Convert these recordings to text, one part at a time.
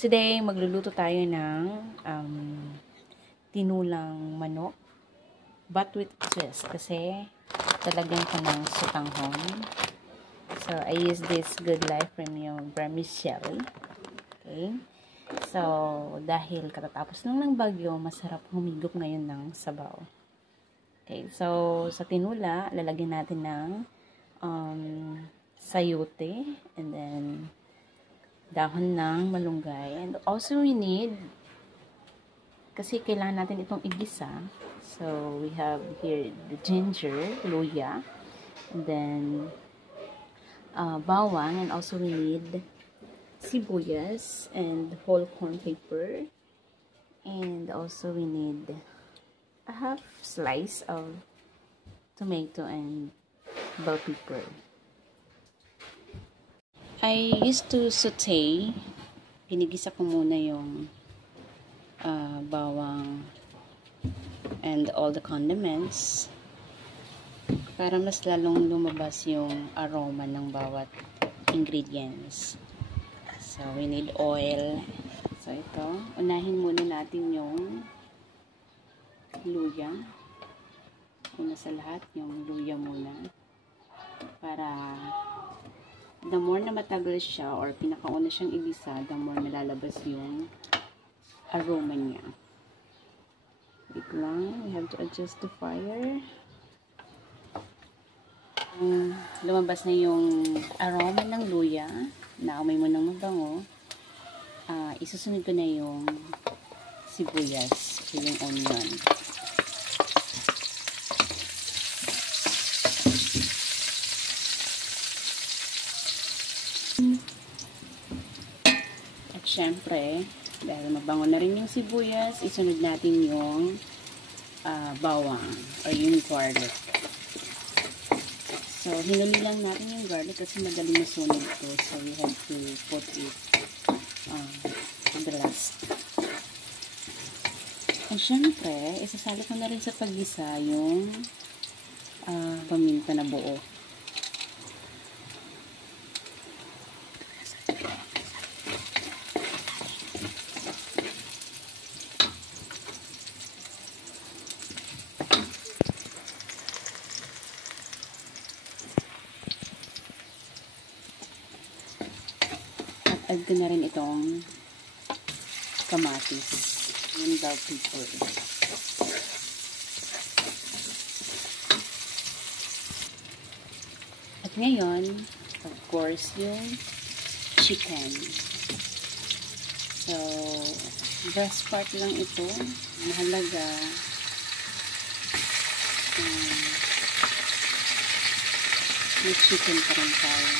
Today, magluluto tayo ng tinulang manok, but with twist, kasi talagyan ko ng sutanghon. So, I use this Good Life Premium Vermicelli. Okay? So, dahil katatapos lang ng bagyo, masarap humigop ngayon ng sabaw. Okay, so, sa tinula, lalagyan natin ng sayote, and then dahon ng malunggay. And also we need, kasi kailangan natin itong igisa. So we have here the ginger, luya, and then bawang, and also we need sibuyas and whole corn pepper. And also we need a half slice of tomato and bell pepper. I used to saute. Pinigisa ko muna yung bawang and all the condiments para mas lalong lumabas yung aroma ng bawat ingredients. So, we need oil. So, ito. Unahin muna natin yung luya. Una sa lahat, yung luya muna. Para the more na matagal siya or pinakauna siyang igisa, the more nalalabas yung aroma niya. Wait lang, we have to adjust the fire. Lumabas na yung aroma ng luya, naamoy mo ng mabango. Isusunod ko na yung sibuyas, yung onion. At syempre, dahil mabango na rin yung sibuyas, isunod natin yung bawang or yung garlic. So, hinuli lang natin yung garlic kasi madaling masunog ito. So, we have to put it on the last. At syempre, isasali ko na rin sa paggisa yung paminta na buo. Add ko na rin itong kamatis, yung bell pepper. At ngayon, of course, yung chicken. So, breast part lang ito. Mahalaga. May chicken pa rin tayo.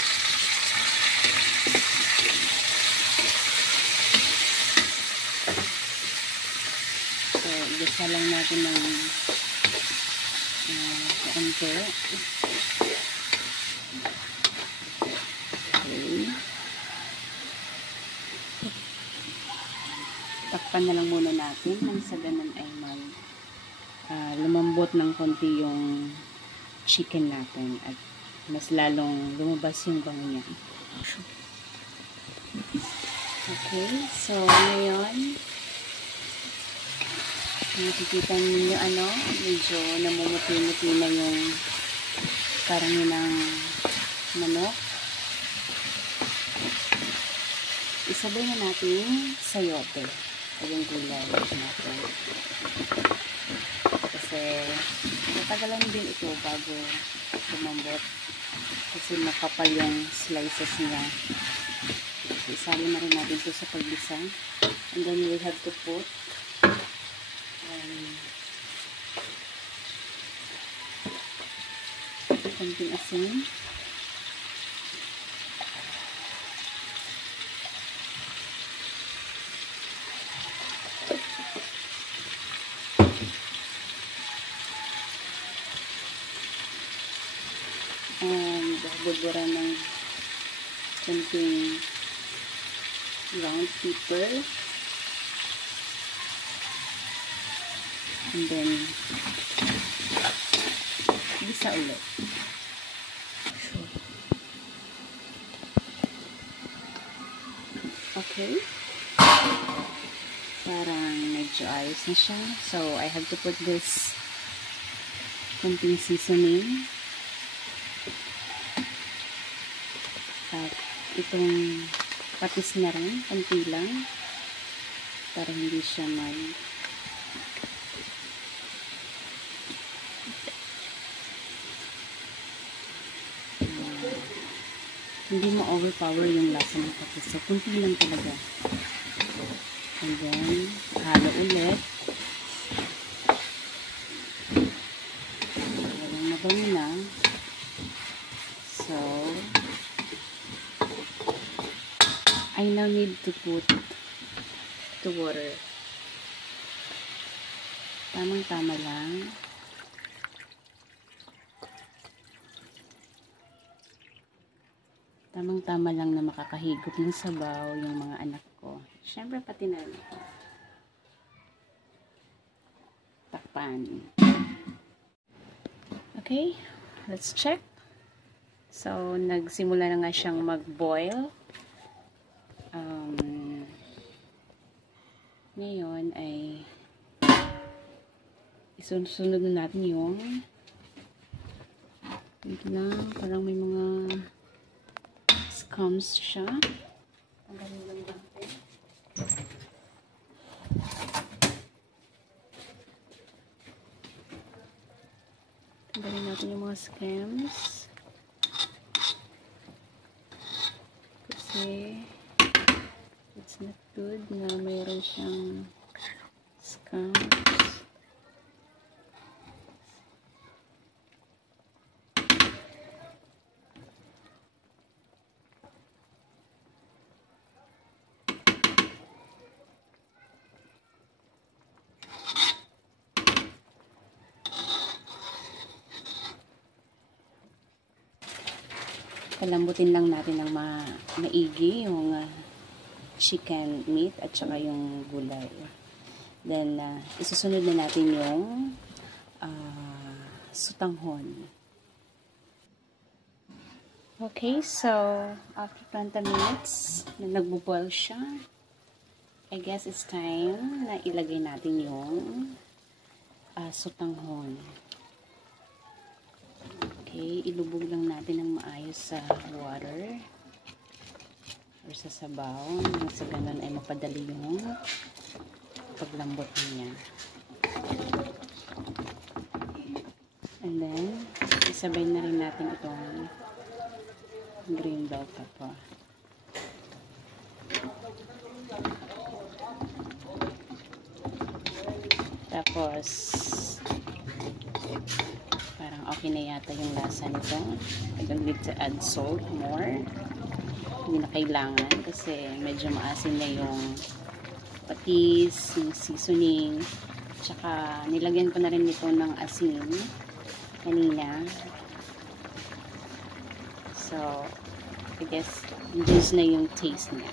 Igisa lang natin ng konti. Okay. Takpan na lang muna natin nang sa ganun ay lumambot ng konti yung chicken natin at mas lalong lumabas yung bango niya. Okay, so ngayon nakikita ninyo medyo namumuti-muti na yung karami ng manok. Isabay na natin sayote o yung gulay natin. Kasi matagalan din ito bago lumambot. Kasi makapal yung slices niya. So, isali na rin natin ito sa paggisa. And then we have to put konting asin. And buburan ng konting ground pepper. And then gisa ulit. Okay. ayos na siya. So, I have to put this konting seasoning. At itong patis na rin, konti lang. Para hindi siya hindi ma-overpower yung lasa ng patis. So, konti lang talaga. And then, halo ulit. Walang mabango na. So, I now need to put the water. Tamang-tama lang. Tamang-tama lang na makakahigop ng sabaw yung mga anak ko. Siyempre pati na ako. Takpan. Okay, let's check. So, nagsimula na nga siyang mag-boil. Ngayon ay isunod na natin yung ito na, parang may mga scums siya. Tanggalin lang natin. Tanggalin natin yung mga scams. Kasi it's not good na mayroon siyang scams. Palambutin lang natin ng maigi yung chicken meat at saka yung gulay. Then, isusunod na natin yung sutanghon. Okay, so after 20 minutes na nagbo-boil siya, I guess it's time na ilagay natin yung sutanghon. Okay, ilubog lang natin ng maayos sa water or sa sabaw. Sa ganun ay mapadali yung paglambot niya. And then, isabay na rin natin itong green bell pepper. Tapos, parang okay na yata yung lasa nito. I don't need to add salt more. Hindi na kailangan kasi medyo maasin na yung patis, yung seasoning. Tsaka nilagyan ko na rin ito ng asin kanina. So, I guess juice na yung taste niya.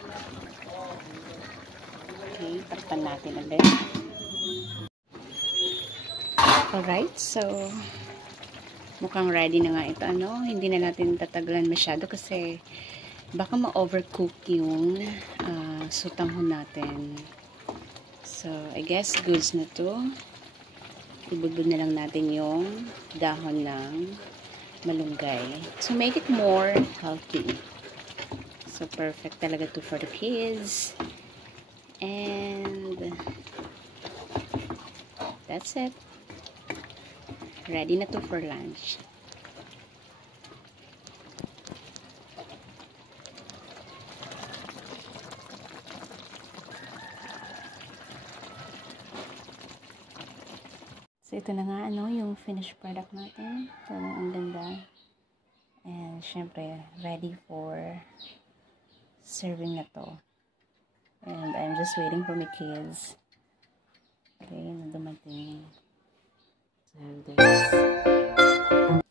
Okay, takpan natin ulit. Alright, so mukhang ready na nga ito. Hindi na natin tatagalan masyado kasi baka ma-overcook yung sutanghon natin. So, I guess goods na to. Ibudbud na lang natin yung dahon ng malunggay to make it more healthy. So, perfect talaga to for the kids. And that's it. Ready na to for lunch. So, ito na nga, yung finished product natin. Talagang ang ganda. And, syempre, ready for serving na to. And, I'm just waiting for my kids. Okay, na dumating. So, there's